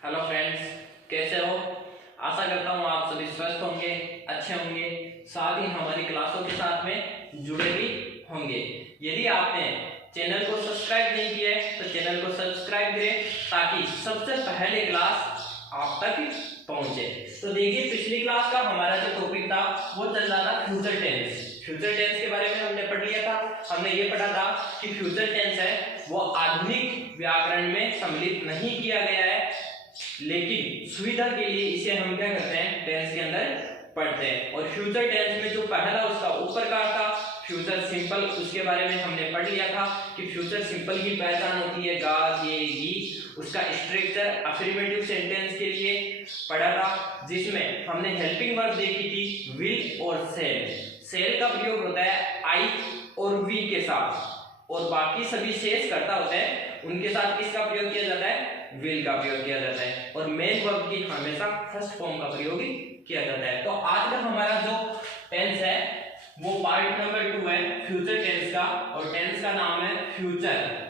Hello friends, कैसे हो? आशा करता हूँ आप सभी स्वस्थ होंगे, अच्छे होंगे, साथ ही हमारी क्लासों के साथ में जुड़े भी होंगे। यदि आपने चैनल को सब्सक्राइब नहीं किया है तो चैनल को सब्सक्राइब करें ताकि सबसे पहले क्लास आप तक पहुंचे। तो देखिए, पिछली क्लास का हमारा जो टॉपिक था वो चल रहा था फ्यूचर टेंस। फ्यूचर टेंस के बारे में हमने पढ़ लिया था। हमने ये पढ़ा था कि फ्यूचर टेंस है वो आधुनिक व्याकरण में सम्मिलित नहीं किया गया है, लेकिन सुविधा के लिए इसे हम क्या करते हैं, टेंस के अंदर पढ़ते हैं। और फ्यूचर टेंस में जो पहला उसका उपप्रकार था फ्यूचर सिंपल, उसके बारे में हमने पढ़ लिया था कि फ्यूचर सिंपल की पहचान होती है गा ये गी। उसका स्ट्रक्चर अफर्मेटिव सेंटेंस के लिए पढ़ा था, जिसमें हमने हेल्पिंग वर्ब देखी थी विल और सेल। सेल का प्रयोग होता है आई और वी के साथ, और बाकी सभी शेष कर्ता होते हैं उनके साथ किसका प्रयोग किया जाता है, विल का प्रयोग किया जाता है। और मेन वर्ब की हमेशा फर्स्ट फॉर्म का प्रयोग किया जाता है। तो आज का हमारा जो टेंस है वो पार्ट नंबर 2 है फ्यूचर टेंस का, और टेंस का नाम है फ्यूचर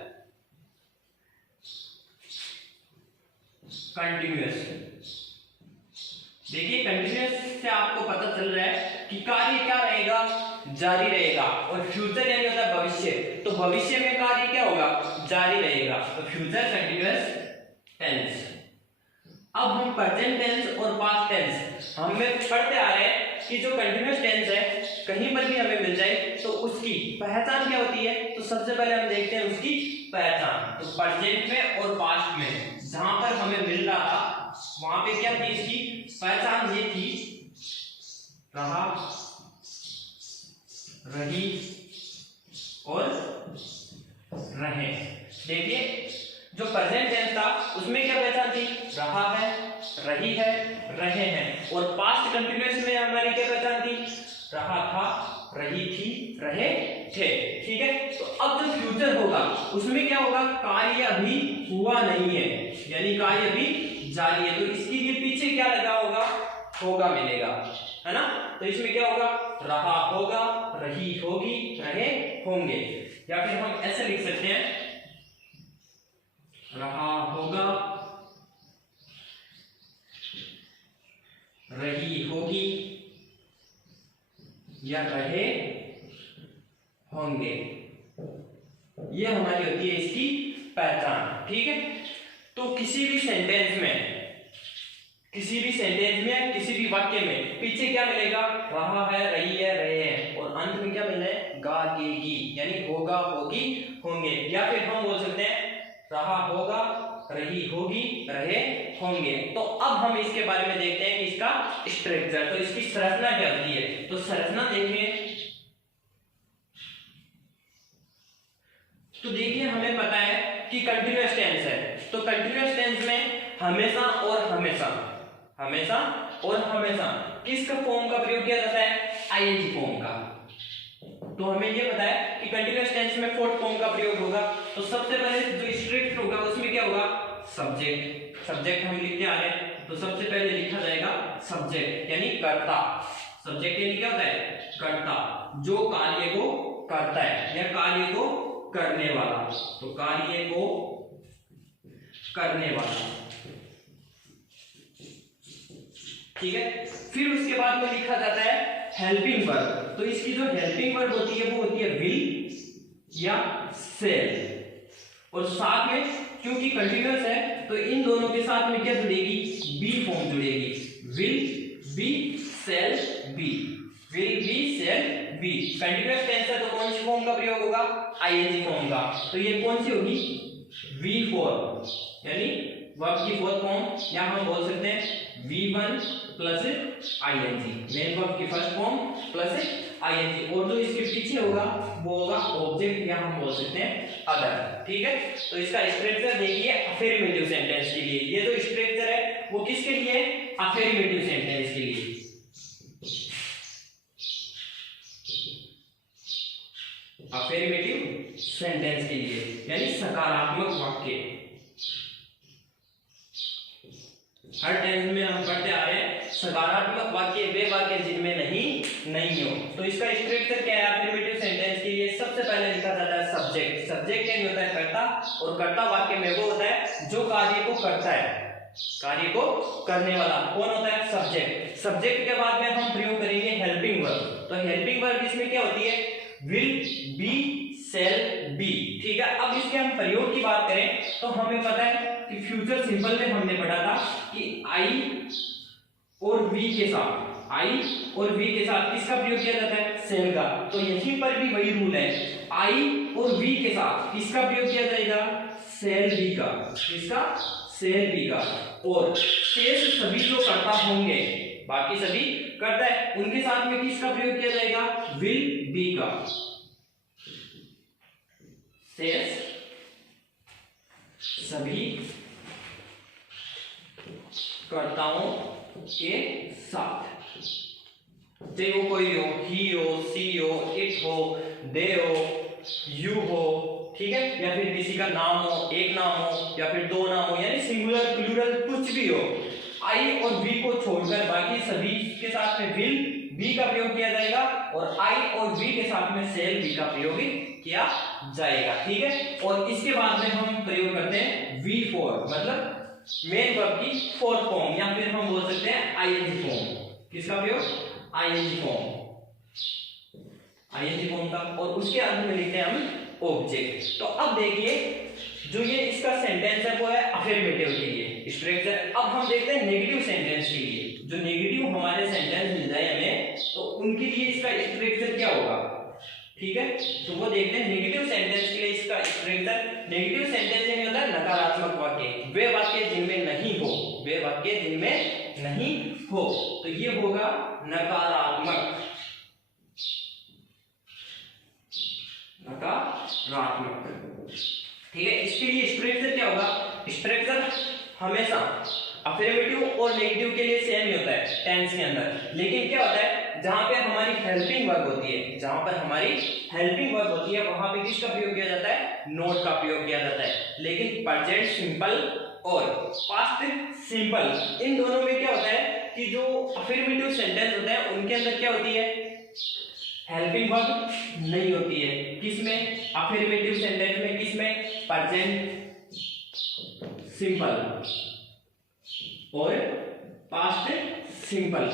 कंटिन्यूअस। देखिए, कंटिन्यूअस से आपको पता चल रहा है कि कार्य क्या रहेगा, जारी रहेगा। और फ्यूचर यानी होता है भविष्य, तो भविष्य में कार्य क्या होगा, जारी रहेगा। तो फ्यूचर कंटिन्यूअस टेंस। अब हम प्रेजेंट टेंस और पास्ट टेंस हमें पढ़ते आ रहे हैं कि जो कंटिन्यूअस टेंस है कहीं पर भी हमें मिल जाए तो उसकी पहचान क्या होती है। तो सबसे पहले हम देखते हैं उसकी पहचान। तो प्रेजेंट में और पास्ट में जहां पर हमें मिल रहा था वहां पे क्या थी, इसकी पहचान ये थी रहा, रही और रहे। देखिए, जो प्रेजेंट टेंस था उसमें क्या पहचान थी, रहा है, रही है, रहे हैं। और पास्ट कंटिन्यूअस में हमारी क्या पहचान थी, रहा था, रही थी, रहे थे। ठीक है। तो अब जो फ्यूचर होगा उसमें क्या होगा, कार्य अभी हुआ नहीं है, यानी कार्य अभी जारी है। तो इसके लिए पीछे क्या लगा होगा, होगा मिलेगा, है ना। तो इसमें क्या होगा, रहा होगा, रही होगी, रहे होंगे। या फिर हम ऐसे लिख सकते हैं, रहा होगा, रही होगी या रहे होंगे। ये हमारी होती है इसकी पहचान। ठीक है। तो किसी भी सेंटेंस में किसी भी वाक्य में पीछे क्या मिलेगा, रहा है, रही है, रहे हैं, और अंत में क्या मिलना है, गा गे गी, यानी होगा, होगी, होंगे। या फिर हम बोल सकते हैं रहा होगा, रही होगी, रहे होंगे। तो अब हम इसके बारे में देखते हैं कि इसका स्ट्रक्चर, तो इसकी संरचना क्या होती है। तो संरचना देखें तो देखिए, हमें पता है कि कंटिन्यूअस टेंस है, तो कंटिन्यूअस टेंस में हमेशा और हमेशा किसका फॉर्म का प्रयोग किया जाता है, आईएनजी फॉर्म का। तो हमें ये पता है कि कंटिन्यूअस टेंस में फोर्थ फॉर्म का प्रयोग होगा। तो सबसे पहले जो स्ट्रिक्ट होगा उसमें क्या होगा, सब्जेक्ट हम लिखते आ रहे हैं, तो सबसे पहले लिखा जाएगा सब्जेक्ट यानी कर्ता। सब्जेक्ट यानी क्या होता है, कर्ता, जो कार्य को करता है या कार्य को करने वाला। तो कार्य को करने वाला, ठीक है। फिर उसके बाद में लिखा जाता है हेल्पिंग वर्ब। तो इसकी जो हेल्पिंग वर्ब होती है वो होती है विल या सेल। और साथ में क्योंकि कंटिन्यूअस है तो इन दोनों के साथ में क्या जुड़ेगी, बी फॉर्म जुड़ेगी, will be shall be, will be shall be. Continuous tense है तो कौन सी फॉर्म का प्रयोग होगा, आईएनजी फॉर्म का। तो ये कौन सी होगी, वी फॉर्म, यानी वर्ब की फोर्थ फॉर्म, या हम बोल सकते हैं V1 plus ING, main verb की फर्स्ट फॉर्म प्लस आईएनजी। और जो इसके पीछे होगा वो होगा ऑब्जेक्ट, या हम बोल सकते हैं अदर। ठीक है। तो इसका स्ट्रक्चर देखिए अफर्मेटिव सेंटेंस के लिए, ये जो स्ट्रक्चर है वो किसके लिए, अफर्मेटिव सेंटेंस के लिए। अफर्मेटिव सेंटेंस के लिए यानी सकारात्मक वाक्य। हर टेंस में हम पढ़ते आ रहे हैं सकारात्मक वाक्य वे वाक्य जिनमें नहीं हो। तो इसका स्ट्रक्चर क्या है, अफर्मेटिव सेंटेंस के लिए सबसे पहले लिखा जाता है सब्जेक्ट। सब्जेक्ट यानी होता है कर्ता, और कर्ता वाक्य में वो होता है जो कार्य को करता है, कार्य को करने वाला कौन होता है? सब्जेक्ट। सब्जेक्ट के बाद में हम प्रयोग करेंगे हेल्पिंग वर्ब। तो हेल्पिंग वर्ब इसमें क्या होती है? Will, be, shall, be. ठीक है, अब इसके हम प्रयोग की बात करें तो हमें पता है कि फ्यूचर सिंपल में हमने पढ़ा था कि आई और वी के साथ, आई और वी के साथ किसका प्रयोग किया जाता है? शैल का। तो यहीं पर भी वही रूल है, आई और वी के साथ किसका प्रयोग किया जाएगा? शैल बी का। किसका? शैल बी का। और शेष सभी जो करता होंगे, बाकी सभी करता है, उनके साथ में किसका प्रयोग किया जाएगा? विल बी का। शेष सभी कर्ताओं के साथ, चाहे वो कोई हो, ही हो, सी हो, इट हो, दे हो, यू हो, ठीक है, या फिर किसी का नाम हो, एक नाम हो या फिर दो नाम हो, यानी सिंगुलर प्लूरल कुछ भी हो, आई और वी को छोड़कर बाकी सभी के साथ में विल बी का प्रयोग किया जाएगा और आई और वी के साथ में शैल बी का प्रयोग किया जाएगा। ठीक है, और इसके बाद में हम प्रयोग करते हैं वी फोर, मतलब मेन वर्ब की फोर्थ फॉर्म, या फिर हम बोल सकते हैं आईएनजी फॉर्म। किसका प्रयोग? आईएनजी फॉर्म, आईएनजी फॉर्म का। और उसके अंत में लिखते हैं हम ऑब्जेक्ट। तो अब देखिए जो ये इसका सेंटेंस है वो है अफर्मेटिव के लिए स्ट्रक्चर। अब हम देखते हैं नेगेटिव सेंटेंस के लिए। जो नेगेटिव हमारे सेंटेंस मिल जाए हमें, तो उनके लिए इसका स्ट्रक्चर क्या होगा? ठीक है, तो वो देखते हैं नेगेटिव सेंटेंस के लिए इसका स्ट्रक्चर। नेगेटिव सेंटेंस यानी होता है नकारात्मक वाक्य, वे वाक्य जिनमें नहीं हो, वे वाक्य जिनमें नहीं हो, तो ये होगा नकारात्मक। नकारात्मक, ठीक है। इसके लिए स्ट्रक्चर क्या होगा? स्ट्रक्चर हमेशा अफर्मेटिव और नेगेटिव के लिए सेम ही होता है टेंस के अंदर, लेकिन क्या होता है जहां पे हमारी हेल्पिंग वर्ब होती है, जहां पर हमारी हेल्पिंग वर्ब होती है वहां पे किसका प्रयोग किया जाता है? नोट का प्रयोग किया जाता है। लेकिन प्रेजेंट सिंपल और पास्ट सिंपल, इन दोनों में क्या होता है कि जो अफर्मेटिव सेंटेंस होते हैं उनके अंदर क्या होती है? हेल्पिंग वर्ब नहीं होती है। किसमें? अफर्मेटिव सेंटेंस में। किसमें? प्रेजेंट सिंपल और पास्ट सिंपल।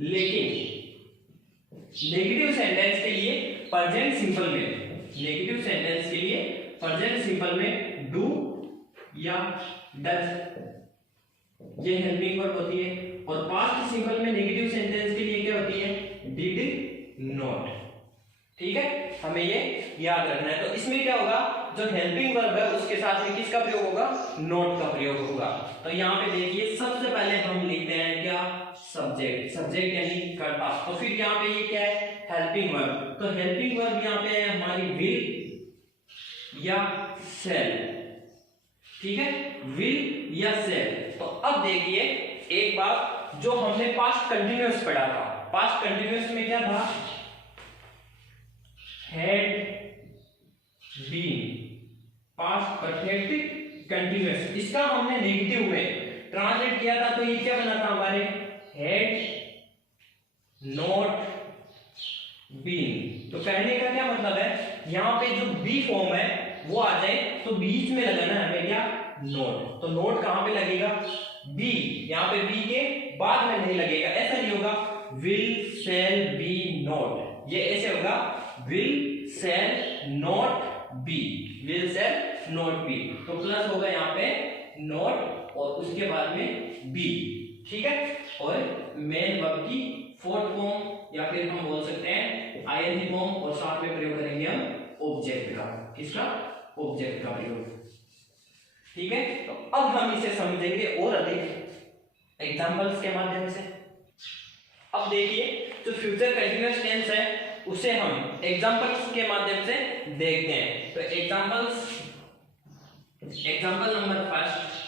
लेकिन नेगेटिव सेंटेंस के लिए प्रेजेंट सिंपल में, नेगेटिव सेंटेंस के लिए प्रेजेंट सिंपल में डू या डज ये हेल्पिंग वर्ब होती है, और पास्ट सिंपल में नेगेटिव सेंटेंस के लिए क्या होती है? Did not. ठीक है, हमें ये याद रखना है। तो इसमें क्या होगा? जो हेल्पिंग वर्ब है उसके साथ में किसका प्रयोग होगा? नॉट का प्रयोग होगा। तो यहाँ पे देखिए सबसे पहले हम लिखते हैं क्या? सब्जेक्ट। सब्जेक्ट यानी कर्ता। तो फिर यहाँ पे ये क्या है? Helping verb. तो हेल्पिंग वर्ब यहाँ पे है हमारी विल या शैल। ठीक है, विल या शैल। तो अब देखिए एक बात, जो हमने पास्ट कंटिन्यूअस पढ़ा था, पास्ट कंटिन्यूअस में क्या था? Had been, past perfect continuous. इसका हमने नेगेटिव में ट्रांसलेट किया था, तो ये क्या बना था हमारे? Had not been. तो कहने का क्या मतलब है? यहां पे जो बी फॉर्म है वो आ जाए तो बीच में लगाना है हमें क्या? नोट। तो नोट कहां पे लगेगा? बी। यहां पे बी के बाद में नहीं लगेगा, ऐसा नहीं होगा विल शैल बी नोट, ये ऐसे होगा will shall not be, will shall not be. तो प्लस होगा यहाँ पे नॉट और उसके बाद में बी। ठीक है, और मेन वर्ब की फोर्थ फॉर्म या फिर हम बोल सकते हैं आईएनजी फॉर्म, और साथ में प्रयोग करेंगे हम ऑब्जेक्ट का। किसका? ऑब्जेक्ट का प्रयोग। ठीक है, तो अब हम इसे समझेंगे और अधिक एग्जांपल्स के माध्यम से। अब देखिए जो फ्यूचर कंटीन्यूअस टेंस है उसे हम एग्जांपल्स के माध्यम से देखते हैं। तो एग्जांपल्स, एग्जांपल नंबर फर्स्ट,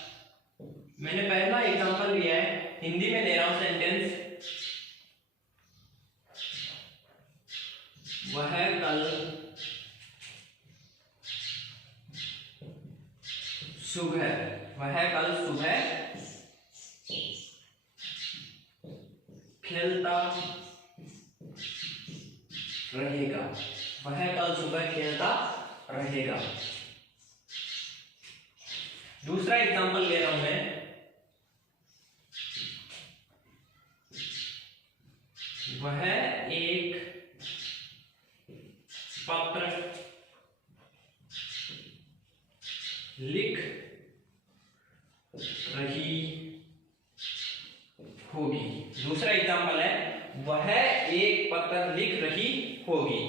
मैंने पहला एग्जांपल लिया है, हिंदी में ले रहा हूं सेंटेंस। वह कल सुबह, वह कल सुबह खेलता रहेगा, वह कल सुबह खेलता रहेगा। दूसरा एग्जांपल ले रहा हूं मैं, रही होगी। दूसरा एग्जाम्पल है वह एक पत्र लिख रही होगी,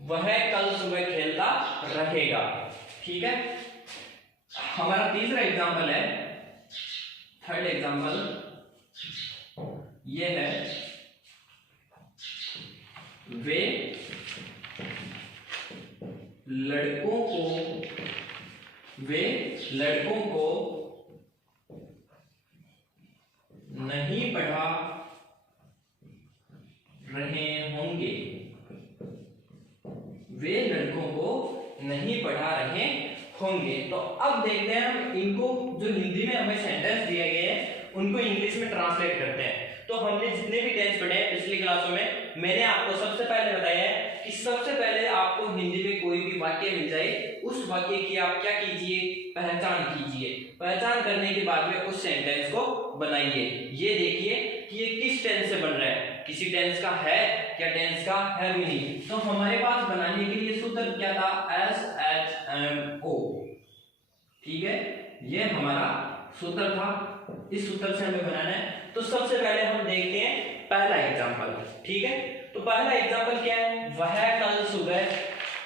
वह कल सुबह खेलता रहेगा। ठीक है। हमारा तीसरा एग्जाम्पल है, थर्ड एग्जाम्पल ये है वे लड़कों को नहीं पढ़ा रहे होंगे, वे लड़कों को नहीं पढ़ा रहे होंगे। तो अब देखते हैं हम इनको, जो हिंदी में हमें सेंटेंस दिए गए हैं उनको इंग्लिश में ट्रांसलेट करते हैं। तो हमने जितने भी टेंस पढ़े हैं पिछली क्लासों में, मैंने आपको सबसे पहले बताया है कि सबसे पहले आपको हिंदी में कोई भी वाक्य मिल जाए, उस वाक्य की आप क्या कीजिए, पहचान कीजिए। पहचान करने के बाद में उस सेंटेंस को बनाइए। ये देखिए कि ये किस टेंस से बन रहा है, किसी टेंस का है या टेंस का है भी नहीं। तो हमारे पास बनाने के लिए सूत्र क्या था, SHMO। ठीक है, ये हमारा सूत्र था, इस सूत्र से हमें बनाना है। तो सबसे पहले हम देखते हैं पहला एग्जांपल। ठीक है, तो पहला एग्जांपल क्या है, वह कल सुबह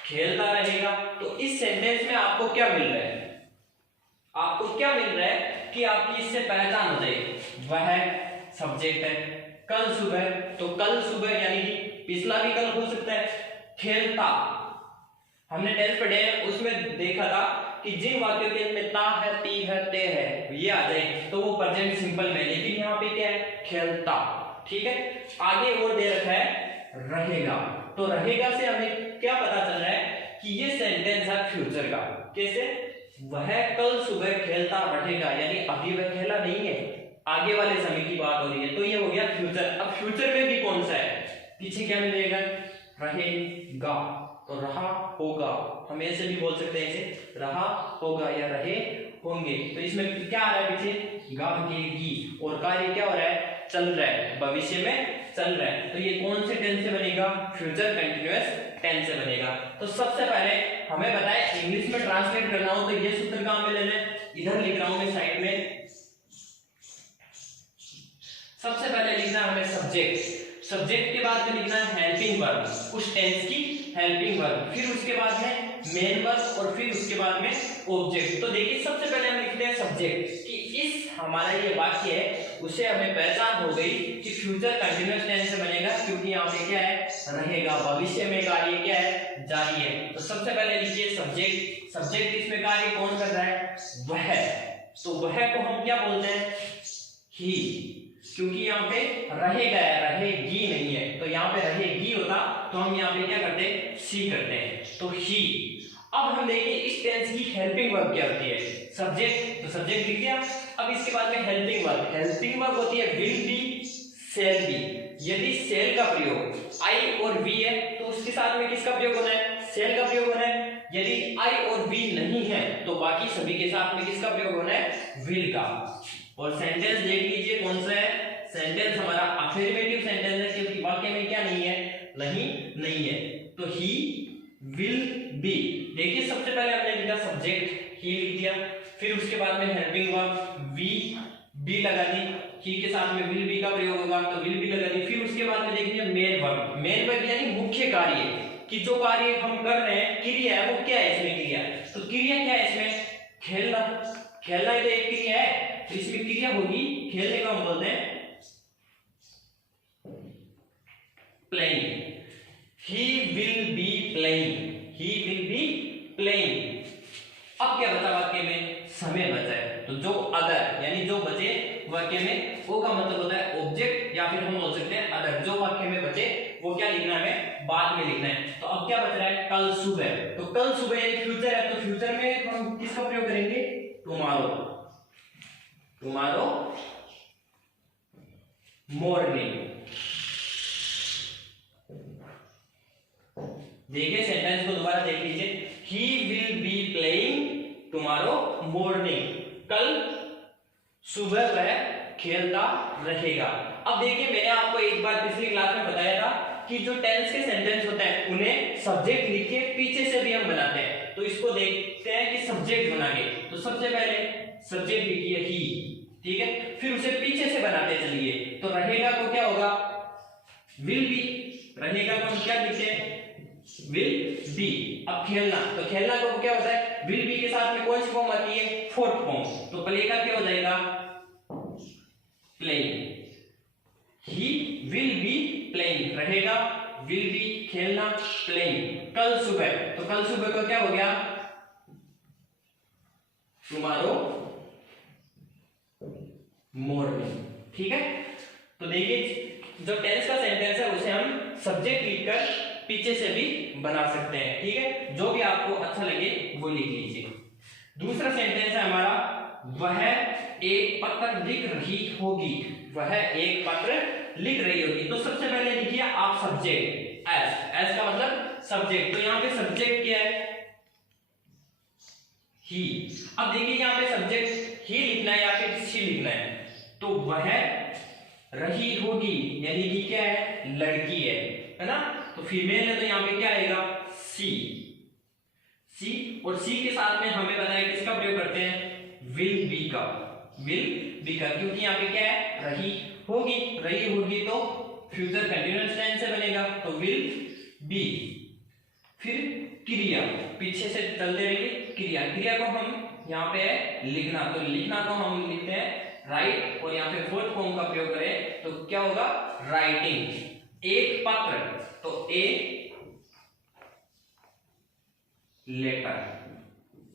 खेलता रहेगा। तो इस सेंटेंस में आपको क्या मिल रहा है, आपको क्या मिल रहा है कि आपकी इससे पहचान हो जाए। वह सब्जेक्ट है, कल सुबह, तो कल सुबह यानी कि पिछला भी कल हो सकता है। खेलता, हमने टेंस पढ़े हैं उसमें देखा था कि जिन वाक्यों के में ता है, ती है, ते है, ये आ जाए तो वो प्रेजेंट सिंपल में, लेकिन यहाँ पे क्या है, खेलता। ठीक है, आगे और दे रखा है रहेगा। तो रहेगा से हमें क्या पता चल रहा है कि ये सेंटेंस है फ्यूचर का। कैसे, वह कल सुबह खेलता रहेगा, यानी अभी वह खेला नहीं है, आगे वाले समय की बात हो रही है। तो ये हो गया फ्यूचर। अब फ्यूचर में भी कौन सा है, पीछे क्या मिलेगा, रहेगा। तो रहा होगा, हम ऐसे भी बोल सकते हैं, ऐसे रहा होगा या रहे होंगे। तो इसमें क्या आ रहा है, पीछे गाएगी, और कार्य क्या हो रहा है, चल रहा है, भविष्य में चल रहा है। तो ये कौन से टेंस से बनेगा, फ्यूचर कंटिन्यूअस टेंस से बनेगा। तो सबसे पहले हमें बताए इंग्लिश में ट्रांसलेट करना हो तो ये सूत्र कहां पे लेना है, इधर लिख रहा हूं मैं साइड में। सबसे पहले लिखना है हमें सब्जेक्ट, सब्जेक्ट के बाद में लिखना है हेल्पिंग वर्ब, उस टेंस की हेल्पिंग वर्ब, फिर उसके बाद में मेन वर्ब, और फिर उसके बाद में ऑब्जेक्ट। तो देखिए सबसे पहले हम लिखते हैं सब्जेक्ट कि इस हमारा ये वाक्य है उसे हमें पहचान हो गई कि फ्यूचर कंटिन्यूअस टेंस से बनेगा, क्योंकि यहाँ पे क्या है, रहेगा, भविष्य में कार्य क्या है, जारी है। तो सबसे पहले लिखिए सब्जेक्ट, सब्जेक्ट इसमें कार्य कौन कर रहा है, वह। तो वह को हम क्या बोलते हैं, ही, क्योंकि यहाँ पे रहेगा है, रहेगी नहीं है। तो यहाँ पे रहेगी होता तो हम यहाँ पे क्या करते हैं, सी करते हैं, तो ही। अब हम देखिए इस टेंस की हेल्पिंग वर्ब क्या होती है, सब्जेक्ट, तो सब्जेक्ट लिख दिया। अब इसके बाद में हेल्पिंग वर्ब, हेल्पिंग वर्ब होती है विल बी, शैल बी। यदि शैल का प्रयोग आई और वी है तो उसके साथ में किसका प्रयोग होना है, शैल का प्रयोग होना है। यदि आई और वी नहीं है तो बाकी सभी के साथ में किसका प्रयोग होना है, विल का। और सेंटेंस देख लीजिए कौन सा है, सेंटेंस हमारा अफर्मेटिव सेंटेंस है, क्योंकि वाक्य में क्या नहीं है, नहीं है। तो ही विल बी। देखिए सबसे पहले हमने लिखा सब्जेक्ट, ही लिख दिया, फिर उसके बाद में हेल्पिंग वर्ब वी, बी लगा दी, ही के साथ में विल बी का प्रयोग होगा तो विल बी लगा दी। फिर उसके बाद में देखिए मेन वर्ब, मेन वर्ब यानी मुख्य कार्य, कि जो कार्य हम कर रहे हैं, क्रिया है, वो क्या है इसमें, क्रिया। तो क्रिया क्या है इसमें, खेलना, खेलना ही तो एक क्रिया है, तो इसमें क्रिया होगी, खेलने को हम बोलते हैं playing. He will be playing, he will be playing। अब क्या बचा वाक्य में, समय बचा है। तो जो अदर यानी जो बचे वाक्य में, वो का मतलब होता है ऑब्जेक्ट, या फिर हम बोल सकते हैं अदर। जो वाक्य में बचे वो क्या लिखना है, बाद में लिखना है। तो अब क्या बच रहा है, कल सुबह। तो कल सुबह एक फ्यूचर है, तो फ्यूचर में हम किसका प्रयोग करेंगे, टुमारो, टुमारो मॉर्निंग। देखिए सेंटेंस को दोबारा देख लीजिए, he will be playing tomorrow morning, कल सुबह वह खेलता रहेगा। अब देखिए मैंने आपको एक बार पिछली क्लास में बताया था कि जो टेंस के सेंटेंस होते हैं उन्हें सब्जेक्ट लिख के पीछे से भी हम बनाते हैं। तो इसको देखते हैं कि सब्जेक्ट बना के, तो सबसे पहले सब्जेक्ट लिखिए ही, ठीक है। फिर उसे पीछे से बनाते चलिए, तो रहेगा तो क्या होगा, विल बी, रहेगा तो हम क्या लिखते हैं, विल बी। अब खेलना, तो खेलना को क्या होता है, विल बी के साथ में कौन सी फॉर्म आती है, फोर्थ फॉर्म, तो प्ले का क्या हो जाएगा, playing, he will be playing, रहेगा विल बी खेलना, प्लेइंग। कल सुबह, तो कल सुबह को क्या हो गया, टुमारो मॉर्निंग, ठीक है। तो देखिए जो टेंस का सेंटेंस है उसे हम सब्जेक्ट लिखकर पीछे से भी बना सकते हैं, ठीक है। जो भी आपको अच्छा लगे वो लिख लीजिए। दूसरा सेंटेंस है हमारा, वह एक पत्र लिख रही होगी, वह एक पत्र लिख रही होगी। तो सबसे पहले लिखिए आप सब्जेक्ट, एस का मतलब सब्जेक्ट, तो यहाँ पे सब्जेक्ट क्या है, ही। अब देखिए यहाँ पे सब्जेक्ट ही लिखना है या फिर शी लिखना है, तो वह रही होगी यानी कि क्या है, लड़की है ना, तो फीमेल है तो यहाँ पे क्या आएगा, सी, सी। और सी के साथ में हमें पता है किसका प्रयोग करते हैं, विल बी का, विल बी का, क्योंकि यहाँ पे क्या है, रही होगी, रही होगी तो फ्यूचर कंटीन्यूअस टेंस से बनेगा, तो विल बी। फिर क्रिया, पीछे से चलते रहिए, क्रिया, क्रिया को हम यहाँ पे लिखना, तो लिखना को हम लिखते हैं राइट, और यहाँ पे फोर्थ फॉर्म का प्रयोग करें तो क्या होगा, राइटिंग। एक पत्र, तो ए लेटर,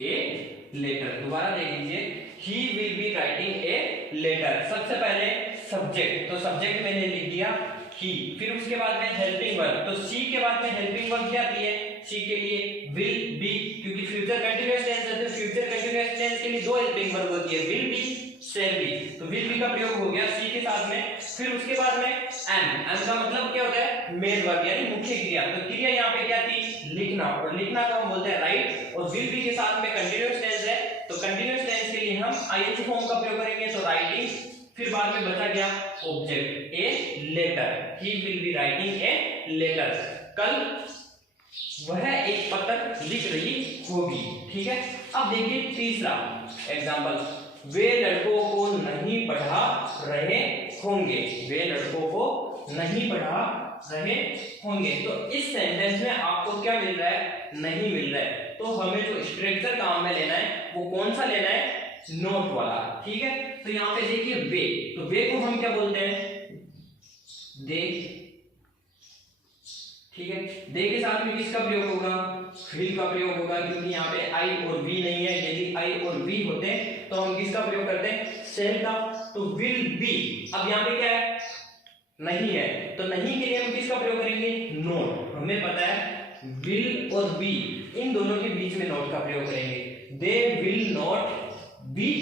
ए लेटर, दोबारा देख लीजिए, he will be writing a letter. सबसे पहले सब्जेक्ट, तो सब्जेक्ट मैंने लिख दिया ही, फिर उसके बाद में हेल्पिंग वर्ब, तो सी के बाद में हेल्पिंग वर्ब क्या आती है, सी के लिए विल बी, क्योंकि फ्यूचर कंटीन्यूअस टेंस है तो फ्यूचर कंटीन्यूअस टेंस के लिए दो हेल्पिंग वर्ब होती है, विल बी, शैल बी, तो विल बी का प्रयोग हो गया सी के साथ में। फिर उसके बाद में एम का मतलब क्या होता है, मेन वर्ब यानी मुख्य क्रिया, तो क्रिया यहाँ पे क्या थी, लिखना, और लिखना को हम बोलते हैं राइट, और विल बी के साथ में कंटीन्यूअस टेंस है तो कंटीन्यूअस टेंस के लिए हम आईएनजी फॉर्म का प्रयोग करेंगे, तो राइटिंग। फिर बाद में बचा गया object, a letter, he will be writing a letter, कल वह एक पत्र लिख रही होगी, ठीक है। अब देखिए तीसरा एग्जांपल, वे लड़कों को नहीं पढ़ा रहे होंगे, वे लड़कों को नहीं पढ़ा रहे होंगे, तो इस सेंटेंस में आपको क्या मिल रहा है, नहीं मिल रहा है, तो हमें जो स्ट्रक्चर काम में लेना है वो कौन सा लेना है, नोट वाला, ठीक है। तो यहाँ पे देखिए वे, तो वे को हम क्या बोलते हैं, दे, ठीक है। दे के साथ में किसका प्रयोग होगा, विल का प्रयोग होगा, क्योंकि यहाँ पे आई और वी नहीं है, यदि आई और वी होते तो हम किसका प्रयोग करते हैं, शैल का, तो विल बी। अब यहाँ पे क्या है, नहीं है, तो नहीं के लिए हम किसका प्रयोग करेंगे, नोट, हमें पता है विल और बी इन दोनों के बीच में नोट का प्रयोग करेंगे, दे will not B,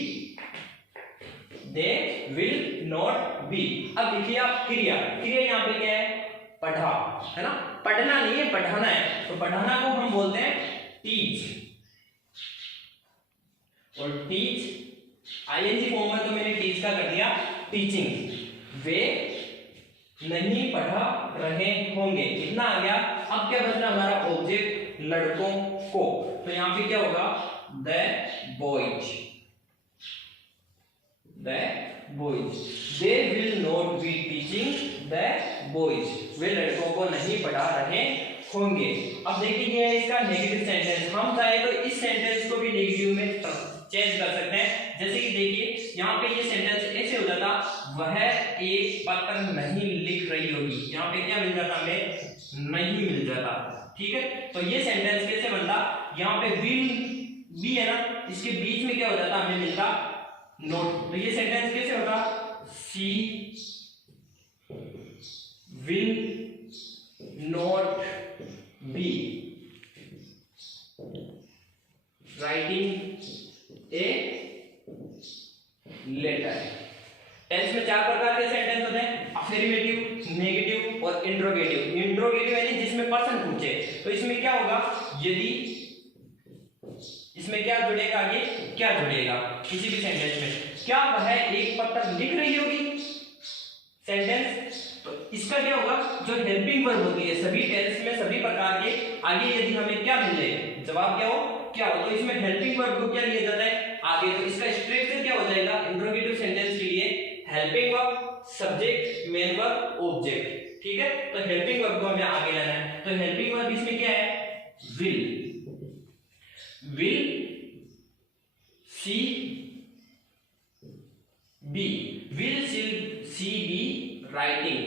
they will not B. अब देखिए आप क्रिया, क्रिया यहाँ पे क्या है, पढ़ा, है ना, पढ़ना नहीं है पढ़ाना है, तो पढ़ाना को हम बोलते हैं टीच, और टीच आईएनजी फॉर्म में तो मैंने टीच का कर दिया टीचिंग। वे नहीं पढ़ा रहे होंगे, इतना आ गया। अब क्या बच रहा हमारा ऑब्जेक्ट, लड़कों को, तो यहाँ पे क्या होगा, the boys, the boys, they will not be teaching the boys, वे लड़कों को नहीं पढ़ा रहे होंगे। अब देखिए इसका नेगेटिव सेंटेंस, हम चाहे तो इस सेंटेंस को भी नेगेटिव में चेंज कर सकते हैं, जैसे कि देखिए यहाँ पे ये सेंटेंस ऐसे हो जाता, वह एक पत्र नहीं लिख रही होगी, यहाँ पे क्या मिल जाता हमें, नहीं मिल जाता, ठीक है। तो ये सेंटेंस कैसे बनता, यहाँ पे विल बी है ना, इसके बीच में क्या हो जाता, हमें मिलता नोट, तो ये सेंटेंस कैसे होता, she will not be writing a letter. Tense में चार प्रकार के सेंटेंस होते हैं, अफर्मेटिव, नेगेटिव और इंट्रोगेटिव। इंट्रोगेटिव यानी जिसमें पर्सन पूछे, तो इसमें क्या होगा, यदि इसमें क्या जुड़ेगा, आगे क्या जुड़ेगा किसी भी सेंटेंस में, क्या वह एक पत्र लिख रही होगी सेंटेंस, तो इसका क्या होगा, जो हेल्पिंग वर्ब होती है सभी टेंस में सभी प्रकार के, आगे यदि हमें क्या मिल जाए, जवाब क्या हो, क्या हो, तो इसमें हेल्पिंग वर्ब को क्या लिया जाता है आगे, तो इसका स्ट्रक्चर क्या हो जाएगा इंट्रोगेटिव सेंटेंस के लिए, helping verb, subject, main verb, object. ठीक है, तो हेल्पिंग वर्ब को हमें आगे लाना है, तो हेल्पिंग वर्ब इसमें क्या है, will see be, will see be writing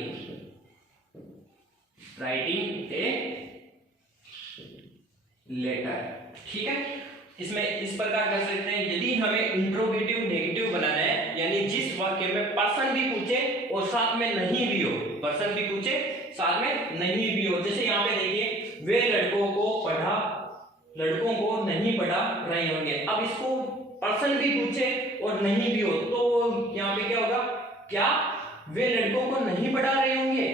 a letter. ठीक है, इसमें इस प्रकार कर सकते हैं, यदि हमें इंट्रोगेटिव नेगेटिव बनाना है, यानी जिस वाक्य में पर्सन भी पूछे और साथ में नहीं भी हो, पर्सन भी पूछे साथ में नहीं भी हो, जैसे यहाँ पे देखिए वे लड़कों को नहीं पढ़ा रहे होंगे। अब इसको पर्सन भी पूछे और नहीं भी हो, तो यहाँ पे क्या होगा, क्या वे लड़कों को नहीं पढ़ा रहे होंगे,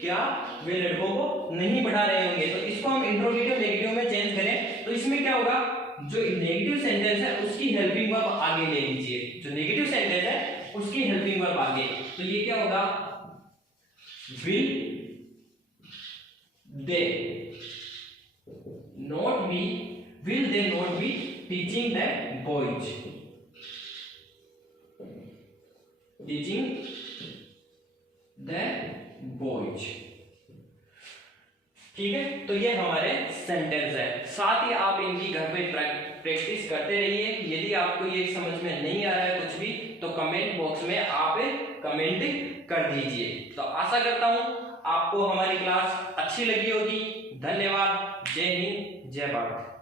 क्या वे लड़कों को नहीं पढ़ा रहे होंगे। तो इसको हम इंट्रोगेटिव नेगेटिव में चेंज करें, तो इसमें क्या होगा, जो नेगेटिव सेंटेंस है उसकी हेल्पिंग वर्ब आगे ले लीजिए, जो नेगेटिव सेंटेंस है उसकी हेल्पिंग वर्ब आगे, तो ये क्या होगा, will they not be teaching the boys, ठीक है, तो ये हमारे सेंटेंस है। साथ ही आप इनकी घर पे प्रैक्टिस करते रहिए। यदि आपको ये समझ में नहीं आ रहा है कुछ भी, तो कमेंट बॉक्स में आप कमेंट कर दीजिए। तो आशा करता हूं आपको हमारी क्लास अच्छी लगी होगी। धन्यवाद। जय हिंद, जय भारत।